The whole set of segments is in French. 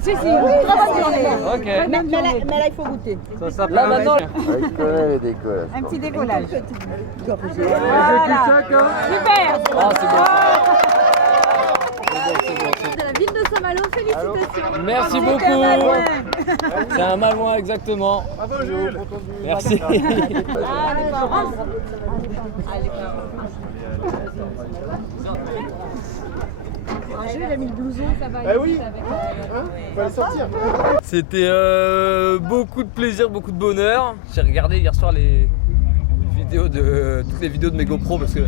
Si, très bonne journée. Ok. Mais là, il faut goûter. Ça s'appelle là maintenant. Décollage, décollage. Un petit décollage. Voilà. Super. Ah, c'est bon. De la ville de Saint-Malo, félicitations. Merci beaucoup. C'est un Malouin exactement. Bravo Jules. Merci. Jules a mis le blouson, ça va. Eh oui. Faut aller sortir. C'était beaucoup de plaisir, beaucoup de bonheur. J'ai regardé hier soir toutes les vidéos de mes GoPro parce que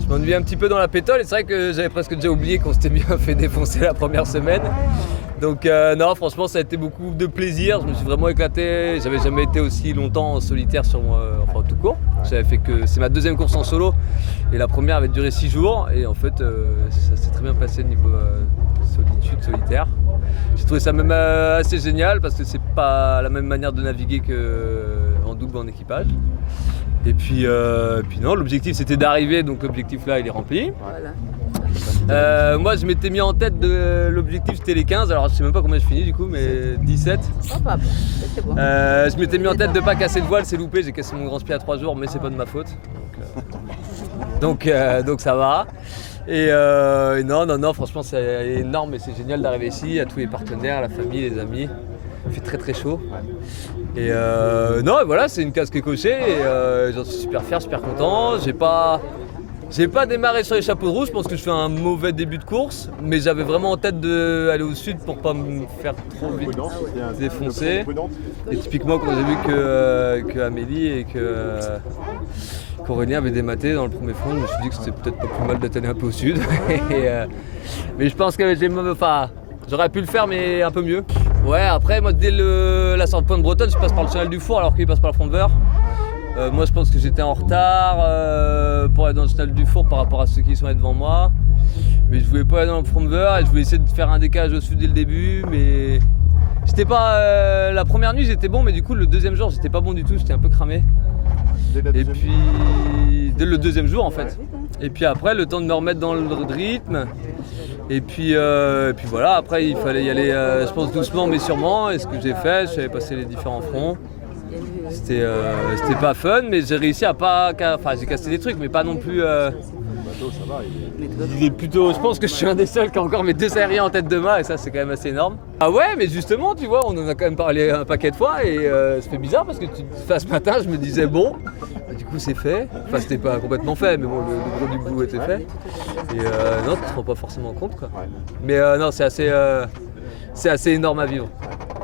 je m'ennuyais un petit peu dans la pétole et c'est vrai que j'avais presque déjà oublié qu'on s'était bien fait défoncer la première semaine. Donc non, franchement ça a été beaucoup de plaisir, je me suis vraiment éclaté, j'avais jamais été aussi longtemps en solitaire enfin tout court. C'est ma deuxième course en solo et la première avait duré 6 jours et en fait ça s'est très bien passé niveau solitaire. J'ai trouvé ça même assez génial parce que c'est pas la même manière de naviguer qu'en double en équipage. Et puis non, l'objectif c'était d'arriver, donc l'objectif là il est rempli. Voilà. Moi je m'étais mis en tête de l'objectif c'était les 15, alors je sais même pas combien je finis du coup, mais 17. C'est bon. Je m'étais mis en tête de pas casser de voile, c'est loupé, j'ai cassé mon grand spi à 3 jours, mais c'est pas de ma faute. Donc ça va. Et non, franchement c'est énorme et c'est génial d'arriver ici, à tous les partenaires, la famille, les amis. Il fait très très chaud. Et non, et voilà, c'est une case qui est cochée et j'en suis super fier, super content. J'ai pas démarré sur les chapeaux de roue, je pense que je fais un mauvais début de course, mais j'avais vraiment en tête d'aller au sud pour pas me faire trop vite défoncer. Et typiquement quand j'ai vu que Amélie et qu'Aurélien avaient dématé dans le premier front, je me suis dit que c'était peut-être pas plus mal d'être allé un peu au sud. Mais je pense que j'aurais pu le faire mais un peu mieux. Ouais, après moi dès la sortie de Pointe-Bretonne, je passe par le tunnel du Four alors qu'il passe par le front de Veur. Moi je pense que j'étais en retard pour aller dans le tunnel du Four par rapport à ceux qui sont allés devant moi. Mais je voulais pas aller dans le front de Veur et je voulais essayer de faire un décalage au sud dès le début. Mais j'étais pas. La première nuit j'étais bon, mais du coup le deuxième jour j'étais pas bon du tout, j'étais un peu cramé. Et puis dès le deuxième jour en fait. Et puis après le temps de me remettre dans le rythme. Et puis voilà, après il fallait y aller je pense doucement mais sûrement. Et ce que j'ai fait, j'avais passé les différents fronts. C'était pas fun, mais j'ai réussi à pas. Enfin, j'ai cassé des trucs, mais pas non plus. Il est plutôt. Je pense que je suis un des seuls qui a encore mes 2 aériens en tête de mât, et ça, c'est quand même assez énorme. Ah ouais, mais justement, tu vois, on en a quand même parlé un paquet de fois, et ça fait bizarre parce que ce matin, je me disais bon, du coup, c'est fait. Enfin, c'était pas complètement fait, mais bon, le gros du boulot était fait. Et non, tu te rends pas forcément compte, quoi. Mais non, c'est assez énorme à vivre.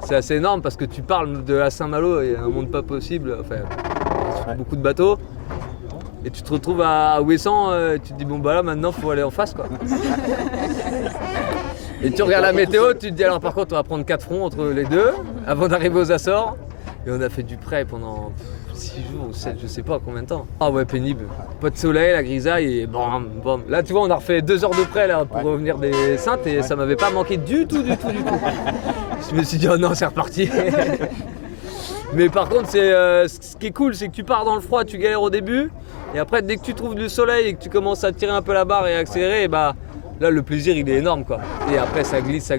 C'est assez énorme parce que tu parles de la Saint-Malo et un monde pas possible, enfin, sur beaucoup de bateaux. Et tu te retrouves à Ouessant, tu te dis bon bah là maintenant faut aller en face quoi. Et tu regardes la météo, tu te dis alors par contre on va prendre 4 fronts entre les deux avant d'arriver aux Açores. Et on a fait du prêt pendant 6 jours ou 7, je sais pas combien de temps. Ah ouais, pénible. Pas de soleil, la grisaille et bam, bam. Là tu vois on a refait 2 heures de prêt là pour revenir des Saintes et ça m'avait pas manqué du tout. Je me suis dit oh non c'est reparti. Mais par contre ce qui est cool c'est que tu pars dans le froid, tu galères au début. Et après dès que tu trouves du soleil et que tu commences à tirer un peu la barre et à accélérer, bah là le plaisir il est énorme quoi. Et après ça glisse.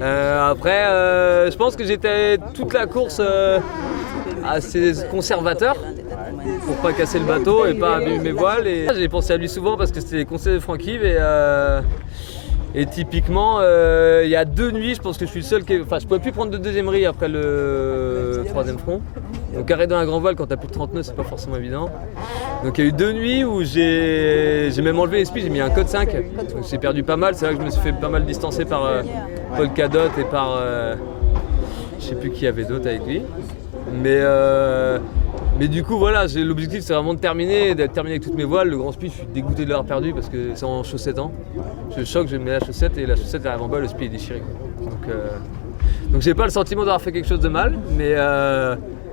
Après je pense que j'étais toute la course assez conservateur pour pas casser le bateau et pas abîmer mes voiles. Et j'ai pensé à lui souvent parce que c'était les conseils de Franck-Yves et typiquement il y a 2 nuits je pense que je suis le seul enfin je pouvais plus prendre de deuxième riz après le 3e front. Donc arrêter dans la grand voile quand t'as plus de 30 nœuds c'est pas forcément évident. Donc il y a eu 2 nuits où j'ai même enlevé les spies, j'ai mis un code 5. Donc j'ai perdu pas mal, c'est là que je me suis fait pas mal distancer par Paul Cadotte et par je sais plus qui avait d'autres avec lui. Mais Mais du coup, voilà, l'objectif c'est vraiment de terminer, d'être terminé avec toutes mes voiles. Le grand speed, je suis dégoûté de l'avoir perdu parce que c'est en chaussettes. Je choque, je mets la chaussette et la chaussette arrive en bas, le speed est déchiré. Donc j'ai pas le sentiment d'avoir fait quelque chose de mal, mais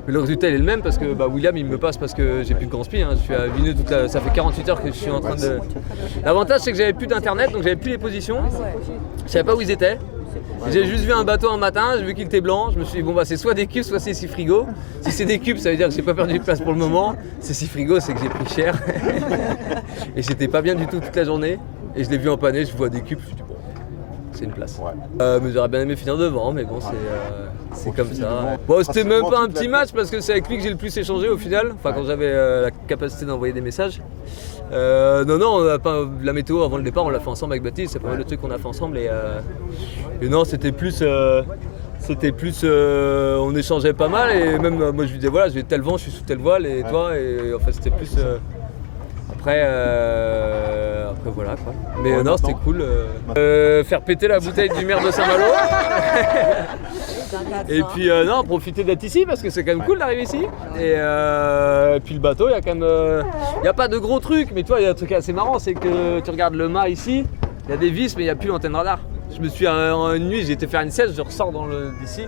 le résultat il est le même parce que William il me passe parce que j'ai plus de grand speed. Je suis à Vineux ça fait 48 heures que je suis en train de. L'avantage c'est que j'avais plus d'internet, donc j'avais plus les positions. Je savais pas où ils étaient. J'ai juste vu un bateau un matin, j'ai vu qu'il était blanc, je me suis dit bon c'est soit des cubes, soit c'est 6 frigos. Si c'est des cubes, ça veut dire que j'ai pas perdu de place pour le moment. C'est 6 frigos, c'est que j'ai pris cher. Et j'étais pas bien du tout toute la journée. Et je l'ai vu empanner, je vois des cubes, je me suis dit bon, c'est une place. Mais j'aurais bien aimé finir devant, mais bon c'est comme ça. Bon, c'était même pas un petit match parce que c'est avec lui que j'ai le plus échangé au final, enfin quand j'avais la capacité d'envoyer des messages. Non, on a pas, la météo avant le départ, on l'a fait ensemble avec Baptiste, c'est pas mal de trucs qu'on a fait ensemble et non, c'était plus, on échangeait pas mal et même moi je lui disais voilà, j'ai tel vent, je suis sous telle voile et toi, et en fait c'était plus. Après voilà quoi. Mais non, c'était cool. Faire péter la bouteille du maire de Saint-Malo. Et puis non, profiter d'être ici parce que c'est quand même cool d'arriver ici. Et puis le bateau, il y a quand même, il n'y a pas de gros trucs, mais toi il y a un truc assez marrant, c'est que tu regardes le mât ici, il y a des vis mais il n'y a plus l'antenne radar. Je me suis une nuit, j'ai été faire une sieste, je ressors d'ici.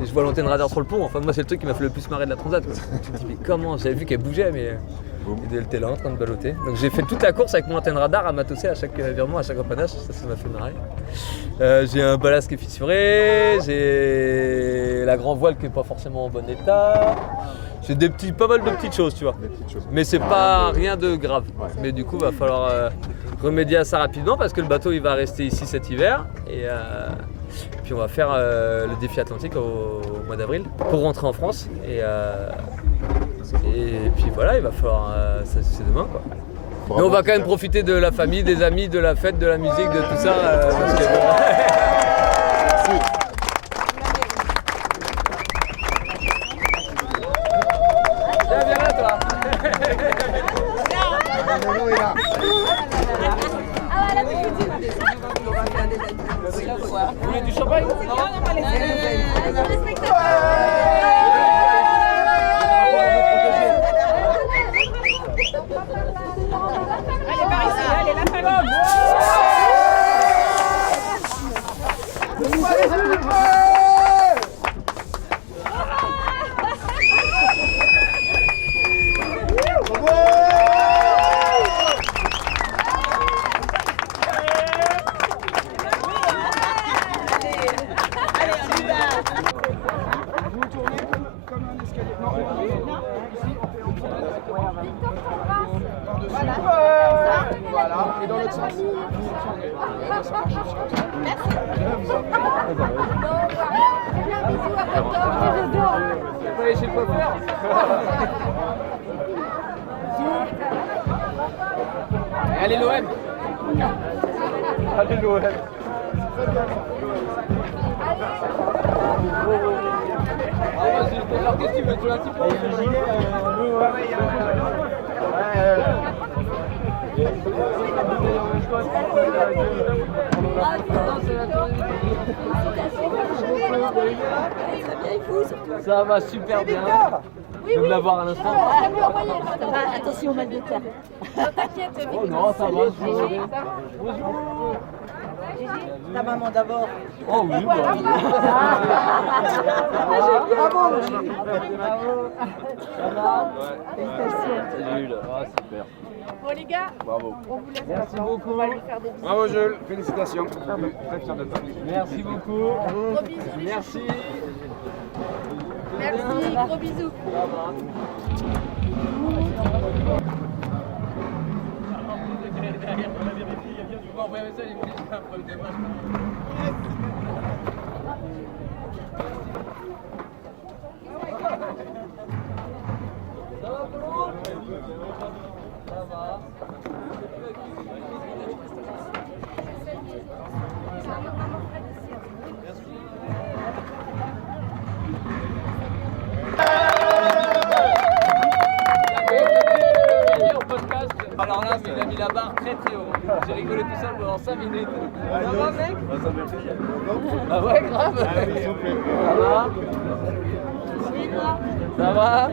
Et je vois l'antenne radar sur le pont. Enfin moi c'est le truc qui m'a fait le plus marrer de la transat. Tu te dis mais comment, j'avais vu qu'elle bougeait mais elle était là en train de balloter. Donc j'ai fait toute la course avec mon antenne radar à matosser à chaque virement, à chaque empannage, ça m'a fait marrer. J'ai un ballast qui est fissuré, j'ai la grand voile qui n'est pas forcément en bon état. J'ai pas mal de petites choses tu vois. Mais c'est pas rien de grave. Mais du coup va falloir remédier à ça rapidement parce que le bateau il va rester ici cet hiver. Et puis on va faire le défi atlantique au mois d'avril pour rentrer en France. Et puis voilà, il va falloir. C'est demain quoi. Mais on va quand même profiter de la famille, des amis, de la fête, de la musique, de tout ça. Parce que, Viens là toi. Vous voulez du champagne? Allez, par ici, allez, la famille. Voilà, et dans l'autre sens. Merci. Vous pas aller chez le coiffeur? Allez l'OM. Allez l'OM. Alors qu'est-ce que tu veux? Tu veux un petit peu? Le gilet, Ça va super bien. Je veux l'avoir à l'instant. Attention au mal de terre. T'inquiète. Oh non, ça va. Bonjour. Ta maman d'abord. Oh oui, bah. Ça va? Salut là. Ah, super. Bon les gars, Bravo. on vous laisse. Merci beaucoup. On va lui faire des bisous. Bravo Jules, félicitations. Très fier de toi. Merci beaucoup. Gros bisous. Merci. Merci, gros bisous. Alors là, il a mis la barre très très haut. J'ai rigolé tout seul pendant 5 minutes. Ça va mec? Ah ouais, grave. Ça va? Ça va?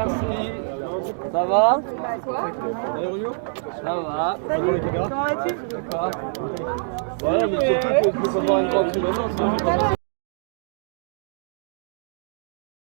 Merci. Ça va? Ça va. Comment vas-tu? D'accord. Voilà, mais surtout que je peux pas voir une grande maintenant.